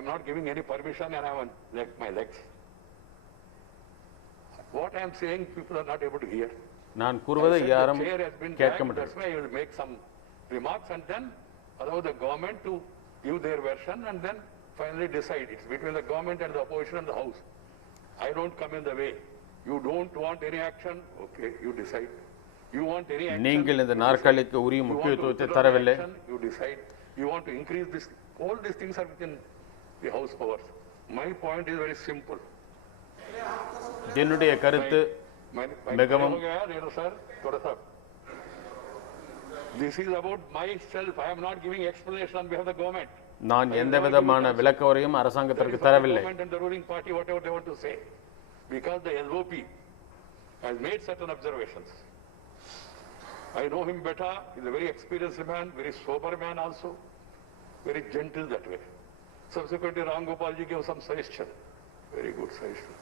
am not giving any permission and I am on my legs. What I am saying, people are not able to hear. நான் கூறுவதை யாரும் கேட்க மாட்டார்கள். That's why I will make some remarks and then allow the government to give their version and then finally decide. It's between the government and the opposition and the house. I don't come in the way. You don't want any action, okay, you decide. You want any action, நீங்கள் இந்த நாற்காலிக்கு உரிய முக்கியத்துவத்தை தரவில்லை. You decide. You want to increase this. All these things are within the house powers. My point is very simple. என்னுடைய கருத்து மிகவும் This is about myself. I am not giving explanation on behalf of the government. நான் எந்த விதமான விளக்க உரையும் அரசாங்கத்திற்கு தரவில்லை. And the ruling party, whatever they want to say, because the LOP has made certain observations. I know him better. He's a very experienced man, very sober man also, very gentle that way. Subsequently, Ram Gopal ji gave some suggestion, very good suggestion.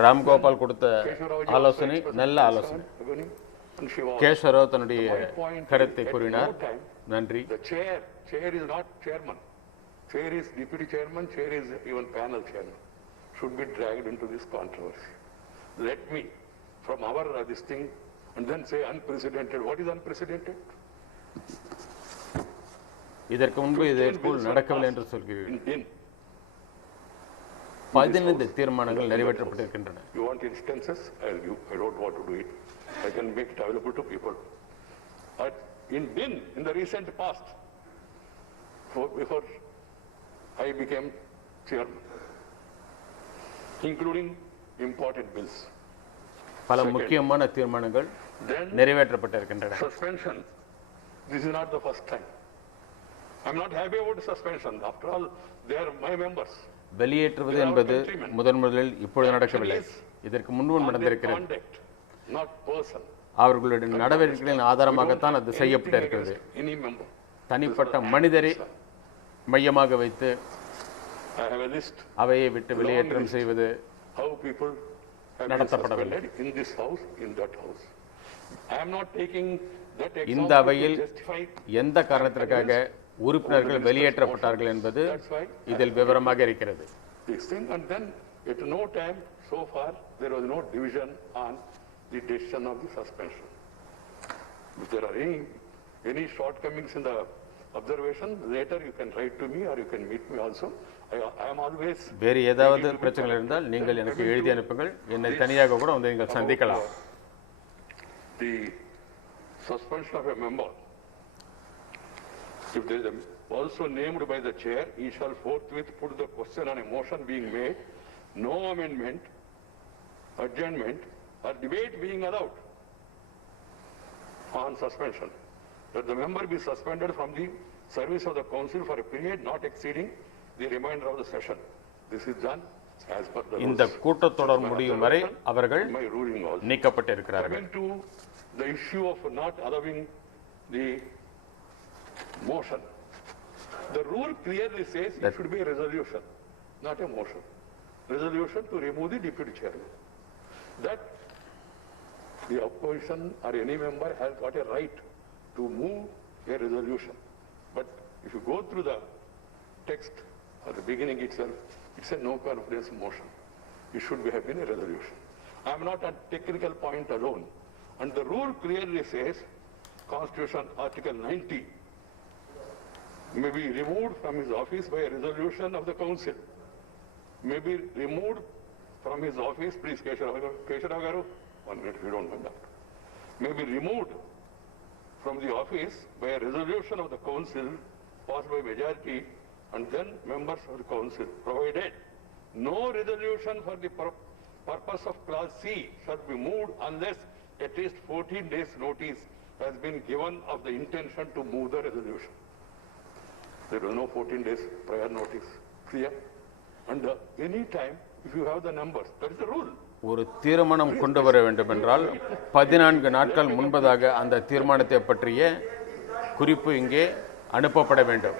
Ram கோபால் கொடுத்த ஆலோசனை நல்ல ஆலோசனை. கேஷவராவ் தன்னுடைய கருத்தை கூறினார். நன்றி. The chair is not chairman. Chair is deputy chairman. Chair is even panel chairman. Should be dragged into this controversy. Let me, from our this thing, and then say unprecedented. What is unprecedented? இதற்கு முன்பு இதேபோல் நடக்கவில்லை என்று சொல்கிறீர்கள். 15 தீர்மானங்கள் நிறைவேற்றப்பட்டிருக்கின்றன. You want instances? I'll give. I don't want to do it. I can make it available to people. But in the recent past, before I became chairman, including important bills. பல முக்கியமான தீர்மானங்கள் நிறைவேற்றப்பட்டிருக்கின்றன. Suspension. This is not the first time. I'm not happy about the suspension. After all, they are my members. வெளியேற்றுவது என்பது முதலில் இப்பொழுது நடக்கவில்லை. இதற்கு முன்பு நடந்திருக்கிறது. அவர்களுடைய நடவடிக்கைகளின் ஆதாரமாகத்தான் அது செய்யப்பட்டிருக்கிறது. தனிப்பட்ட மனிதரை மையமாக வைத்து அவையை விட்டு வெளியேற்றம் செய்வது நடத்தப்படவில்லை. இந்த அவையில் எந்த காரணத்திற்காக உறுப்பினர்கள் வெளியேற்றப்பட்டார்கள் என்பது இதில் விவரமாக இருக்கிறது. At no time so far there was no division on the decision of the suspension. If there are any shortcomings in the observation, later you can write to me or you can meet me also. I am always. வேறு ஏதாவது பிரச்சனைகள் இருந்தால் நீங்கள் எனக்கு எழுதி அனுப்புங்கள். என்னை தனியாக கூட வந்து நீங்கள் சந்திக்கலாம். The suspension of a member, if there is also named by the chair, he shall forthwith put the question on a motion being made, no amendment, adjournment or debate being allowed on suspension, that the member be suspended from the service of the council for a period not exceeding the remainder of the session. This is done as per the rules. இந்த கூட்டத்தொடர் முடியும் வரை அவர்கள் நீக்கப்பட்டிருக்கிறார்கள். Coming to the issue of not allowing the motion, the rule clearly says it should be a resolution, not a motion. Resolution to remove the deputy chairman. That the opposition or any member has got a right to move a resolution. But if you go through the text at the beginning itself, it's a no confidence motion. It should have been a resolution. I am not at technical point alone. And the rule clearly says, Constitution Article 90 may be removed from his office by a resolution of the council. May be removed from his office, please Kesharav Garu, 1 minute if you don't mind that. May be removed from the office by a resolution of the council passed by majority and then members of the council, provided no resolution for the purpose of clause C shall be moved unless at least 14 days notice has been given of the intention to move the resolution. There was no 14 days prior notice. Clear? And any time, if you have the numbers, that is the rule. ஒரு தீர்மானம் கொண்டு வர வேண்டும் என்றால் 14 நாட்கள் முன்பதாக அந்த தீர்மானத்தை பற்றிய குறிப்பு இங்கே அனுப்பப்பட வேண்டும்.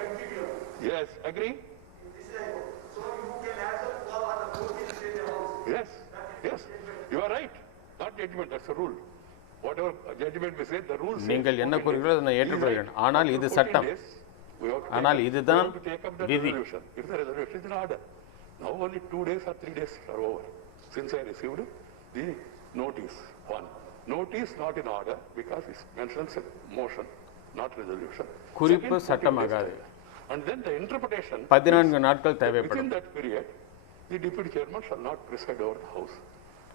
Yes, agree? Yes, yes, you are right. Not judgment, that's a rule. Whatever judgment we say, the rules. நீங்கள் என்ன கூறுகிறீர்களோ அதை நான் ஏற்றுக்கொள்கிறேன். ஆனால் இது சட்டம். We have to ஆனால் take up- இதுதான் we have to take up that விதி. resolution. If the resolution is in order. Now only 2 days or 3 days are over since I received the notice. One, notice not in order because it mentions a motion, not resolution. குறிப்பு Second, 14 சட்டமாகாது. days time. And then the interpretation, 14 நாட்கள் தேவைப்படும். within that period, the deputy chairman shall not preside over the house.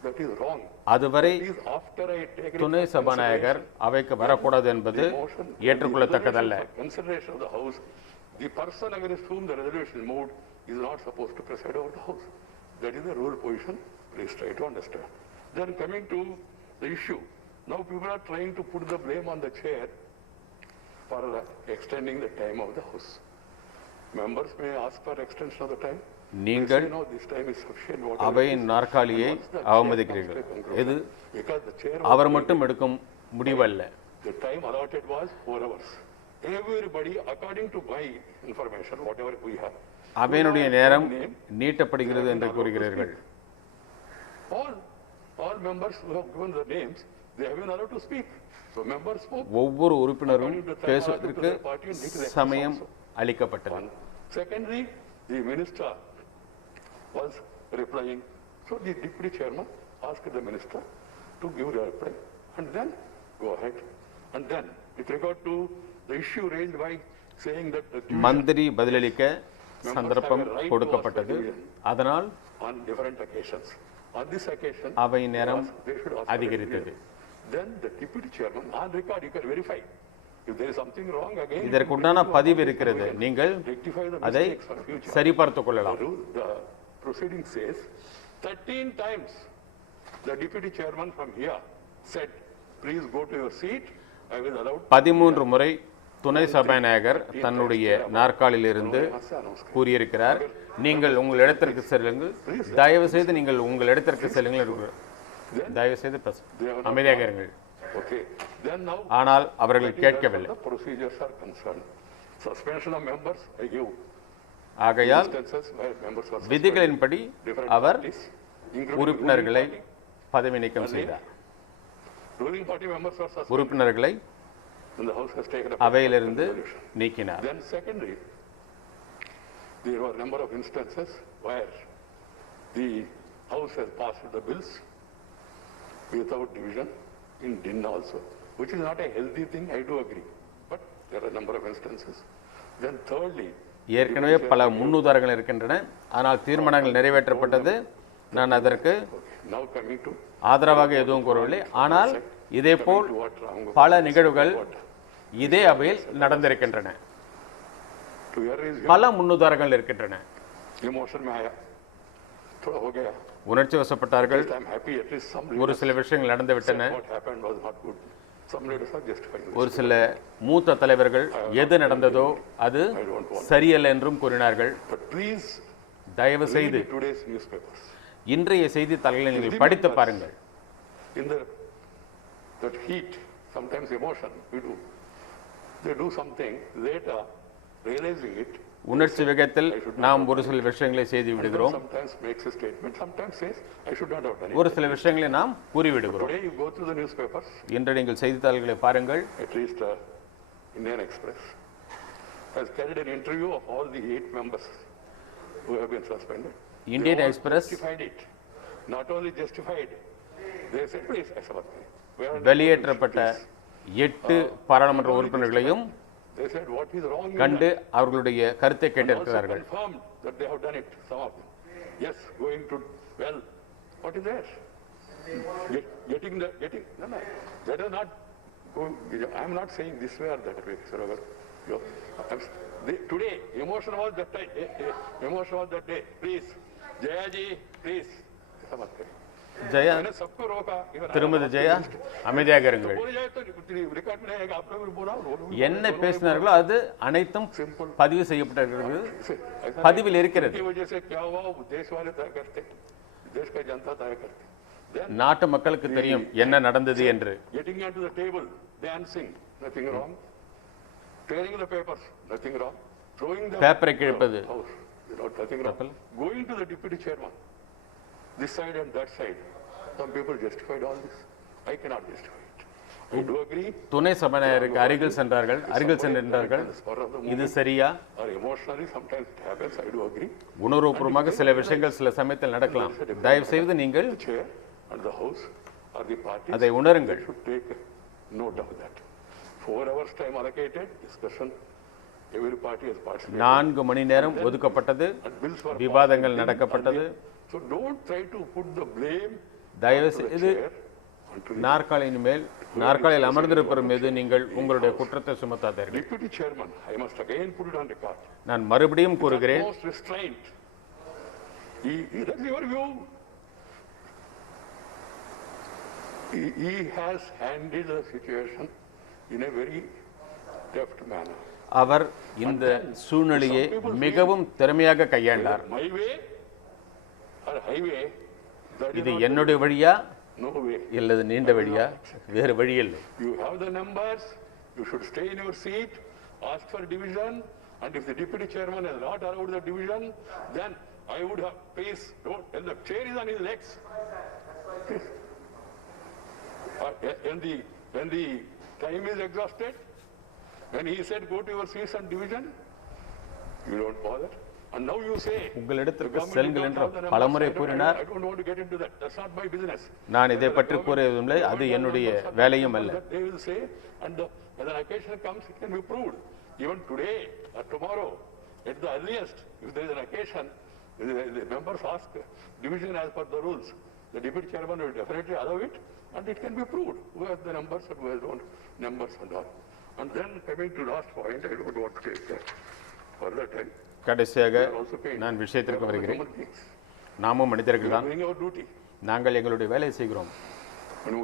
That is wrong. அதுவரை It is after I take it துணை for சபாநாயகர் consideration. அவைக்கு வரக்கூடாது என்பது The motion, ஏற்றுக்கொள்ளத்தக்கதல்ல. the consideration of the house, the person against whom the resolution is moved is not supposed to preside over the house. That is the rule position. Please try to understand. Then coming to the issue, now people are trying to put the blame on the chair for extending the time of the house. Members may ask for extension of the time. நீங்கள் They say, no, this time is sufficient. whatever அவையின் it is. நாற்காலியை And once the chair அவமதிக்கிறீர்கள். comes to a conclusion, இது because the chair அவர் was மட்டும் எடுக்கும் முடிவல்ல. The time allotted was 4 hours. Everybody, according to my information, whatever we have. அவையினுடைய நேரம் நீட்டப்படுகிறது என்று கூறுகிறீர்கள். All members who have given the names, they have been allowed to speak. So members spoke. ஒவ்வொரு உறுப்பினரும் பேசுவதற்கு சமயம் அளிக்கப்பட்டது. One. Secondly, the minister was replying. So the deputy chairman asked the minister to give the reply and then go ahead. And then, with regard to the issue raised by saying that the division மந்திரி பதிலளிக்க சந்தர்ப்பம் கொடுக்கப்பட்டது. அதனால் on different occasions. On this occasion, அவையின் நேரம் they should ask for அதிகரித்தது. it. Then the deputy chairman, on record, you can verify. If there is something wrong again, இதற்குண்டான பதிவு இருக்கிறது. நீங்கள் rectify the அதை mistakes for future. சரிபார்த்துக் கொள்ளலாம். The proceeding says 13 times the deputy chairman from here said, please go to your seat. I will allow 13 முறை துணை சபாநாயகர் தன்னுடைய நாற்காலிலிருந்து கூறியிருக்கிறார், நீங்கள் உங்கள் இடத்திற்கு செல்லுங்கள், தயவு செய்து நீங்கள் உங்கள் இடத்திற்கு செல்லுங்கள் என்று. தயவு செய்து அமைதியாக இருங்கள். Okay. Then now, ஆனால் அவர்கள் கேட்கவில்லை. the procedures are concerned. Suspension of members, I give ஆகையால் instances where members were suspended. விதிகளின்படி Different அவர் parties, including உறுப்பினர்களை ruling party. பதவி நீக்கம் செய்தார். Ruling party members were suspended. உறுப்பினர்களை And the house has taken up அவையிலிருந்து resolution. நீக்கினார். Then secondly, there were a number of instances where the house has passed the bills without division in din also, which is not a healthy thing, I do agree. But there are a number of instances. Then thirdly, ஏற்கனவே பல முன்னுதாரணங்கள் இருக்கின்றன. ஆனால் தீர்மானங்கள் நிறைவேற்றப்பட்டது. நான் அதற்கு now coming to ஆதரவாக எதுவும் கூறவில்லை. ஆனால் இதேபோல் பல நிகழ்வுகள் இதே அவையில் நடந்திருக்கின்றன. to your raise பல முன்னுதாரணங்கள் இருக்கின்றன. emotion में आया, थोड़ा हो गया. உணர்ச்சி வசப்பட்டார்கள். At least I'm happy, at least some ஒரு leaders சில விஷயங்கள் நடந்து விட்டன. said what happened was not good. Some leaders are justifying this. ஒரு சில மூத்த தலைவர்கள் எது நடந்ததோ அது சரியல்ல என்றும் கூறினார்கள். But please தயவு read செய்து today's newspapers. இன்றைய செய்தித்தாள்களை நீங்கள் படித்து பாருங்கள். In that heat, sometimes emotion, we do. They do something, later realizing it, உணர்ச்சி வேகத்தில் நாம் ஒரு சில விஷயங்களை செய்து and then விடுகிறோம். sometimes makes a statement, sometimes says, I should not have done it. ஒரு சில விஷயங்களை நாம் கூறிவிடுகிறோம். Today you go through the newspapers, இன்று நீங்கள் செய்தித்தாள்களை பாருங்கள். at least Indian Express has carried an interview of all the 8 members who have been suspended. Indian They all Express justified it. Not only justified, they said, please, we are வெளியேற்றப்பட்ட 8 பாராளுமன்ற உறுப்பினர்களையும் They said, what is wrong in கண்டு that? அவர்களுடைய கருத்தை And also கேட்டிருக்கிறார்கள். confirmed that they have done it, some of them. Yes, going to, well, what is there? Getting, no, that is not, I am not saying this way or that way, Saragar. Today, emotion was that day, please, Jaya ji, please. ऐसा मत करें. ஜெயா, मैंने सबको रोका. even I- திருமதி ஜெயா, அமைதியாக இருங்கள். बोले जाए तो रिकॉर्ड में आएगा, आप लोग बोला, என்ன பேசினார்களோ அது அனைத்தும் सिंपल. பதிவு செய்யப்பட்டிருக்கிறது. ऐसा பதிவில் இருக்கிறது. की वजह से क्या हुआ, वो देश वाले तय करते, देश का जनता तय करते. Then நாட்டு மக்களுக்கு தெரியும் என்ன நடந்தது என்று. getting onto the table, dancing, nothing wrong. Tearing the papers, nothing wrong. Throwing the பேப்பரை கிழிப்பது house, nothing wrong. தப்பில்லை. Going to the deputy chairman, this side and that side, some people justified all this. I cannot justify it. I do agree. துணை சபாநாயகருக்கு அருகில் சென்றார்கள், அருகில் சென்றார்கள். இது சரியா? Or emotionally, sometimes it happens. I do agree. உணர்வுபூர்வமாக சில விஷயங்கள் சில சமயத்தில் நடக்கலாம். தயவு செய்து நீங்கள் The chair and the house or the parties அதை உணருங்கள். should take note of that. 4 hours time allocated, discussion, every party has participated. 4 மணி நேரம் ஒதுக்கப்பட்டது, And bills were விவாதங்கள் passed. நடக்கப்பட்டது. So don't try to put the blame தயவு to the செய்து chair and to the நாற்காலியின் மேல் நாற்காலியில் அமர்ந்திருப்பவர் மீது நீங்கள் உங்களுடைய குற்றத்தை சுமத்தாதீர்கள். deputy chairman. I must again put it on record. நான் மறுபடியும் கூறுகிறேன், Most restraint. That's your view. He has handled the situation in a very deft manner. அவர் இந்த சூழ்நிலையை மிகவும் திறமையாக கையாண்டார். My way or highway, that is இது not என்னுடைய வழியா no way. இல்லது நீண்ட வழியா? வேறு வழி இல்லை. You have the numbers, you should stay in your seat, ask for division, and if the deputy chairman has not allowed the division, then I would have pace, don't, and the chair is on his legs. When the time is exhausted, when he said go to your seats and division, you don't bother. And now you say, உங்களிடத்திற்கு government செல்லுங்கள் don't என்று have the numbers. பலமுறை கூறினார். I don't want to get into that. That's not my business. நான் இதை பற்றி கூறியதில்லை, அது என்னுடைய வேலையும் அல்ல. They will say, and when an occasion comes, it can be proved. Even today or tomorrow, at the earliest, if there is an occasion, the members ask division as per the rules. The deputy chairman will definitely allow it, and it can be proved who has the numbers and who has not numbers and all. And then coming to last point, I don't want to take that further time. கடைசியாக We are also paid. நான் விஷயத்திற்கு We are வருகிறேன். human beings. நாமும் We மனிதர்கள் are தான். doing our duty. நாங்கள் எங்களுடைய வேலையை செய்கிறோம். And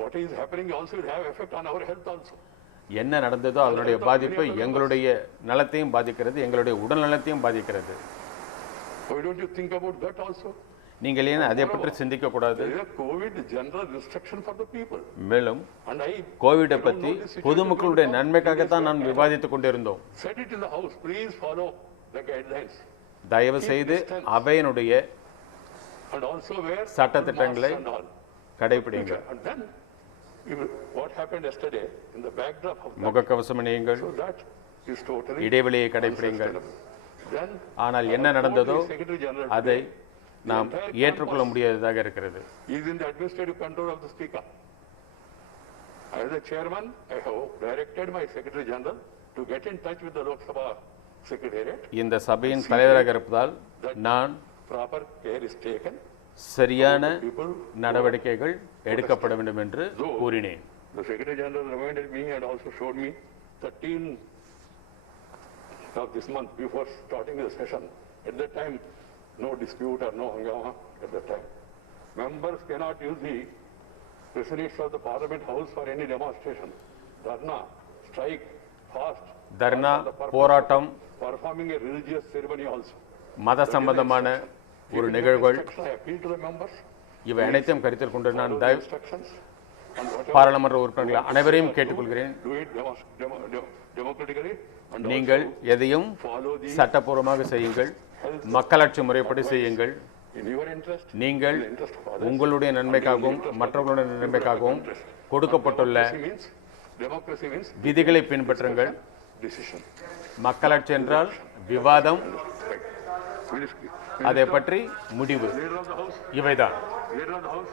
what is happening also will have effect on our health also. என்ன நடந்ததோ அதனுடைய பாதிப்பு எங்களுடைய நலத்தையும் பாதிக்கிறது, எங்களுடைய உடல் நலத்தையும் பாதிக்கிறது. Why don't you think about that also? நீங்கள் ஏன் அதை பற்றி சிந்திக்க கூடாது? There is a COVID general instruction for the people. மேலும் And கோவிடை பற்றி பொதுமக்களுடைய நன்மைக்காகத்தான் நான் விவாதித்துக் கொண்டிருந்தோம். said it in the house, please follow the guidelines. தயவு செய்து அவையினுடைய And also wear சட்டதிட்டங்களை masks and all. கடைபிடிங்கள். And then, what happened yesterday in the backdrop of that, முகக்கவசம் அணியுங்கள், so that is totally இடைவெளியை கடைபிடிங்கள். unsustainable. Then, ஆனால் என்ன நடந்ததோ the Secretary General அதை today, நாம் ஏற்றுக்கொள்ள முடியாததாக இருக்கிறது. is in the administrative control of the Speaker. As a chairman, I have directed my Secretary General to get in touch with the Lok Sabha Secretariat. இந்த சபையின் தலைவராக இருப்பதால் நான் Proper care is taken. சரியான People, நடவடிக்கைகள் எடுக்கப்பட வேண்டும் என்று கூறினேன். the Secretary General reminded me and also showed me 13 of this month before starting the session. At that time, no dispute or no hangama at that time. Members cannot use the precincts of the Parliament House for any demonstration, dharna, strike, fast, dharna, or for the purpose போராட்டம், of performing a religious ceremony also. மத சம்பந்தமான ஒரு நிகழ்வுகள், I appeal to the members, இவை அனைத்தையும் கருத்தில் கொண்டு நான் follow the instructions, and whatever பாராளுமன்ற உறுப்பினர்கள் அனைவரையும் கேட்டுக்கொள்கிறேன். do it democratically and நீங்கள் எதையும் follow the சட்டப்பூர்வமாக செய்யுங்கள், மக்களாட்சி முறைப்படி செய்யுங்கள். in your interest, நீங்கள் in the interest of others. உங்களுடைய நன்மைக்காகவும் மற்றவர்களுடைய நன்மைக்காகவும் கொடுக்கப்பட்டுள்ள Democracy means விதிகளை பின்பற்றுங்கள். decision. மக்களாட்சி என்றால் விவாதம், Right. அதை பற்றி முடிவு. Leader of the House, இவைதான். Leader of the House,